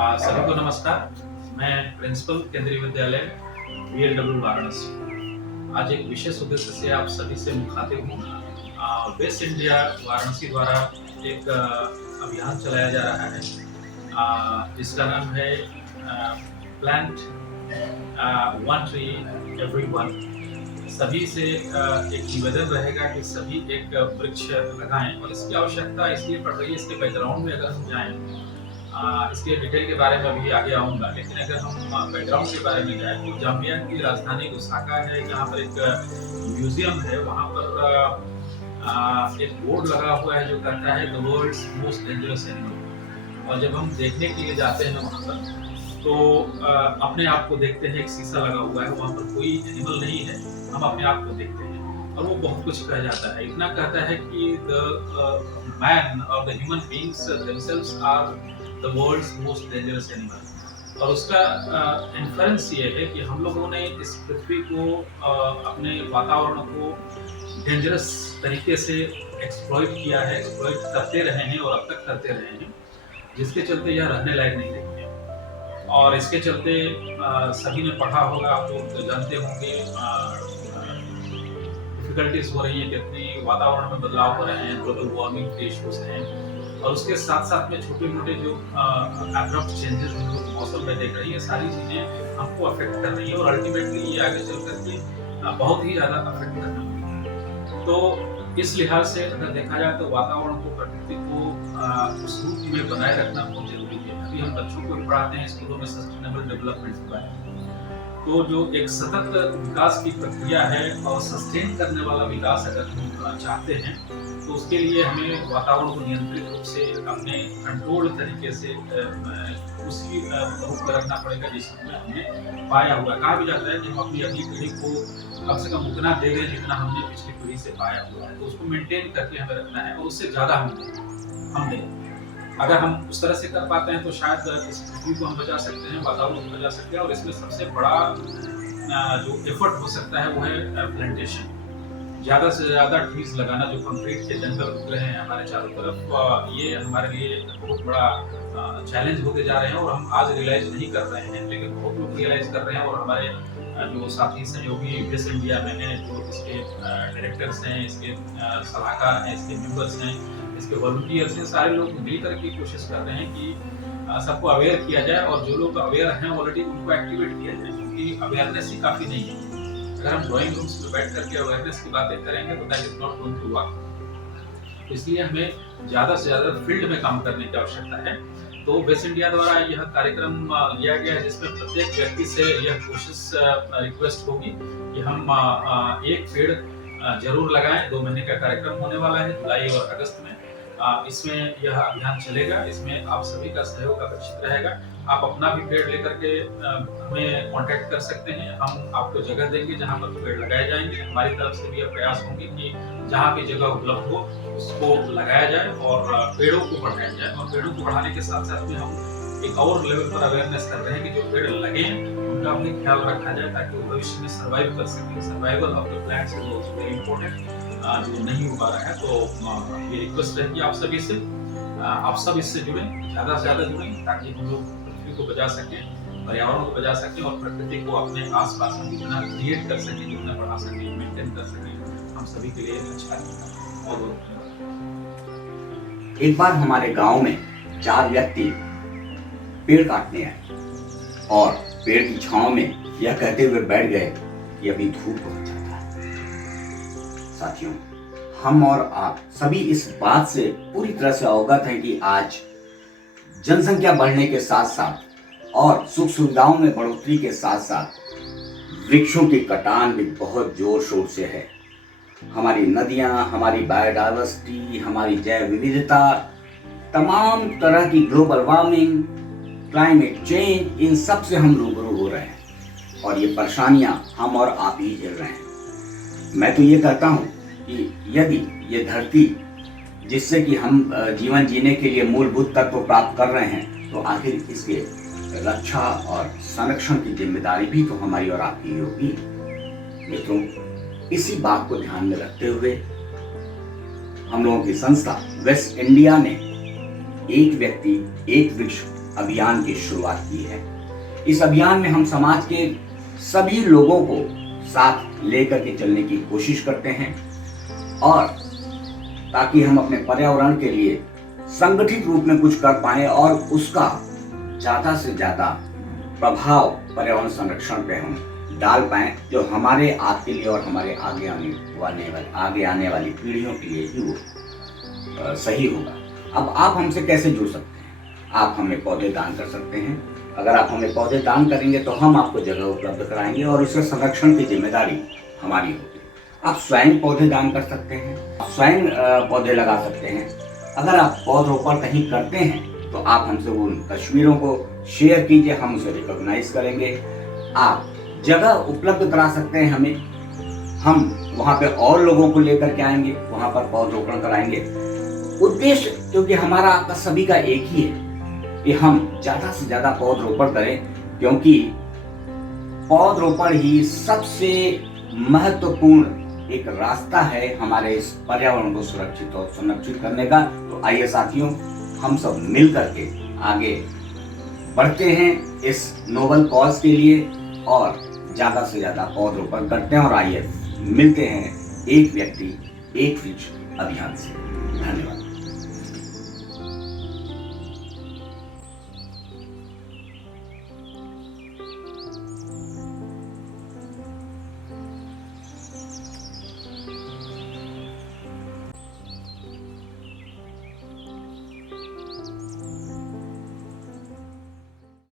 सभी को नमस्कार। मैं प्रिंसिपल केंद्रीय विद्यालय VLW वाराणसी आज एक विशेष उद्देश्य से आप सभी से मुखातिब हूँ। वेस्ट इंडिया वाराणसी द्वारा एक अभियान चलाया जा रहा है जिसका नाम है plant one tree every one. सभी से एक निवेदन रहेगा कि सभी एक वृक्ष लगाएं और इसकी आवश्यकता इसलिए पड़ रही है। इसके बैकग्राउंड में अगर हम जाएं, इसके डिटेल के बारे में भी आगे आऊँगा, लेकिन अगर हम बैकग्राउंड के बारे में जाएँ तो जाम्बिया की राजधानी लुसाका है, जहाँ पर एक म्यूजियम है। वहाँ पर एक बोर्ड लगा हुआ है जो कहता है the world's most dangerous animal. और जब हम देखने के लिए जाते हैं वहाँ पर तो अपने आप को देखते हैं, एक शीशा लगा हुआ है, वहाँ पर कोई एनिमल नहीं है, हम अपने आप को देखते हैं और वो बहुत कुछ कह जाता है। इतना कहता है कि द मैन और the human beings themselves are the world's most dangerous animal. और उसका इन्फरेंस ये है कि हम लोगों ने इस पृथ्वी को अपने वातावरण को डेंजरस तरीके से एक्सप्लॉइट किया है, एक्सप्लॉइट करते रहे हैं और अब तक करते रहे हैं, जिसके चलते यह रहने लायक नहीं रही है। और इसके चलते सभी ने पढ़ा होगा, आप लोग जानते होंगे, डिफिकल्टीज हो रही है, कितनी वातावरण में बदलाव हो रहे हैं, ग्लोबल वार्मिंग के इश्यूज हैं और उसके साथ साथ में छोटे मोटे जो एब्रप्ट चेंजेस हम लोग मौसम में देख रही है, सारी चीज़ें हमको अफेक्ट कर रही है और अल्टीमेटली ये आगे चल करके बहुत ही ज़्यादा अफेक्ट करने वाली है। तो इस लिहाज से अगर देखा जाए तो वातावरण को, प्रकृति को उस रूप में बनाए रखना बहुत जरूरी है। अभी हम बच्चों को पढ़ाते हैं स्कूलों में सस्टेनेबल डेवलपमेंट के बारे में, तो जो एक सतत विकास की प्रक्रिया है और सस्टेन करने वाला विकास अगर हम चाहते हैं तो उसके लिए हमें वातावरण को नियंत्रित रूप से अपने कंट्रोल तरीके से उसी रूप में रखना पड़ेगा जिसमें हमने पाया हुआ। कहा भी जाता है कि हम अपनी अगली पीढ़ी को कम से कम उतना दे दें जितना हमने पिछली पीढ़ी से पाया हुआ है, तो उसको मेंटेन करके हमें रखना है और उससे ज़्यादा हम दें। अगर हम उस तरह से कर पाते हैं तो शायद इस पृथ्वी को हम बचा सकते हैं, वातावरण को बचा सकते हैं। और इसमें सबसे बड़ा जो एफर्ट हो सकता है वो है प्लांटेशन। ज़्यादा से ज़्यादा ट्रीज लगाना, जो कंक्रीट के जंगल उग रहे हैं हमारे चारों तरफ, ये हमारे लिए बहुत बड़ा चैलेंज होते जा रहे हैं और हम आज रियलाइज नहीं कर रहे हैं, लेकिन बहुत लोग रियलाइज कर रहे हैं। और हमारे जो साथी सहयोगी वेस्ट इंडिया में हैं, जो इसके डायरेक्टर्स हैं, इसके सलाहकार हैं, इसके मेंबर्स हैं, इसके वॉलंटियर्स हैं, सारे लोग मिल करके कोशिश कर रहे हैं कि सबको अवेयर किया जाए और जो लोग अवेयर हैं ऑलरेडी उनको एक्टिवेट किया जाए, क्योंकि अवेयरनेस ही काफ़ी नहीं है। अगर हम ड्राइंग रूम्स में बैठ करके अवेयरनेस की बातें करेंगे तो that is not going to work. तो इसलिए हमें ज़्यादा से ज़्यादा फील्ड में काम करने की आवश्यकता है। तो वेस्ट इंडिया द्वारा यह कार्यक्रम लिया गया है जिसमें प्रत्येक व्यक्ति से यह कोशिश रिक्वेस्ट होगी कि हम एक पेड़ जरूर लगाएं। 2 महीने का कार्यक्रम होने वाला है, जुलाई और अगस्त में। इसमें यह अभियान चलेगा, इसमें आप सभी का सहयोग अपेक्षित रहेगा। आप अपना भी पेड़ लेकर के हमें कांटेक्ट कर सकते हैं, हम आपको जगह देंगे जहां पर पेड़ लगाए जाएंगे। हमारी तरफ से भी यह प्रयास होंगे कि जहां भी जगह उपलब्ध हो उसको लगाया जाए और पेड़ों को बढ़ाया जाए। और पेड़ों को बढ़ाने के साथ साथ में हम एक और लेवल पर अवेयरनेस कर रहे हैं कि जो पेड़ लगे उनका भी ख्याल रखा जाए ताकि वो भविष्य में सर्वाइव कर सके। Survival of the plants is also very important, जो नहीं हो पा रहा है। तो ये रिक्वेस्ट रहेगी आप सभी से, आप सब इससे जुड़ें, ज़्यादा से ज़्यादा जुड़ें ताकि हम लोग पृथ्वी को बचा सकें, पर्यावरण को बचा सकें और प्रकृति को अपने आसपास में जितना क्रिएट कर सकें, जितना बढ़ा सकें, मेंटेन कर सकें, हम सभी के लिए अच्छा है। और एक बार हमारे गांव में 4 व्यक्ति पेड़ काटने आए और पेड़ की छांव में यह कहते हुए बैठ गए कि अभी धूप बहुत ज्यादा है। साथियों, हम और आप सभी इस बात से पूरी तरह से अवगत हैं कि आज जनसंख्या बढ़ने के साथ साथ और सुख सुविधाओं में बढ़ोतरी के साथ साथ वृक्षों की कटान भी बहुत जोर शोर से है। हमारी नदियां, हमारी बायोडाइवर्सिटी, हमारी जैव विविधता, तमाम तरह की ग्लोबल वार्मिंग, क्लाइमेट चेंज, इन सब से हम रूबरू हो रहे हैं और ये परेशानियां हम और आप ही झेल रहे हैं। मैं तो ये कहता हूं कि यदि ये धरती जिससे कि हम जीवन जीने के लिए मूलभूत तत्व प्राप्त कर रहे हैं, तो आखिर इसके रक्षा और संरक्षण की जिम्मेदारी भी तो हमारी और आपकी होगी। मित्रों, इसी बात को ध्यान में रखते हुए हम लोगों की संस्था वेस्ट इंडिया ने एक व्यक्ति एक वृक्ष अभियान की शुरुआत की है। इस अभियान में हम समाज के सभी लोगों को साथ लेकर के चलने की कोशिश करते हैं और ताकि हम अपने पर्यावरण के लिए संगठित रूप में कुछ कर पाएं और उसका ज्यादा से ज्यादा प्रभाव पर्यावरण संरक्षण पे हम डाल पाएं, जो हमारे आपके लिए और हमारे आगे आने वाली पीढ़ियों के लिए ही वो सही होगा। अब आप हमसे कैसे जुड़ सकते हैं? आप हमें पौधे दान कर सकते हैं। अगर आप हमें पौधे दान करेंगे तो हम आपको जगह उपलब्ध कराएंगे और उसके संरक्षण की जिम्मेदारी हमारी होगी। आप स्वयं पौधे दान कर सकते हैं, आप स्वयं पौधे लगा सकते हैं। अगर आप पौधरोपण कहीं करते हैं तो आप हमसे उन तस्वीरों को शेयर कीजिए, हम उसे रिकॉग्नाइज करेंगे। आप जगह उपलब्ध करा सकते हैं हमें, हम वहाँ पे और लोगों को लेकर के आएंगे, वहाँ पर पौधरोपण कराएंगे। उद्देश्य क्योंकि हमारा आपका सभी का एक ही है कि हम ज्यादा से ज्यादा पौधरोपण करें, क्योंकि पौधरोपण ही सबसे महत्वपूर्ण एक रास्ता है हमारे इस पर्यावरण को सुरक्षित और संरक्षित करने का। तो आइए साथियों, हम सब मिल करके आगे बढ़ते हैं इस नोबल कॉज के लिए और ज्यादा से ज्यादा पौधरोपण करते हैं। और आइए मिलते हैं एक व्यक्ति एक वृक्ष अभियान से। धन्यवाद।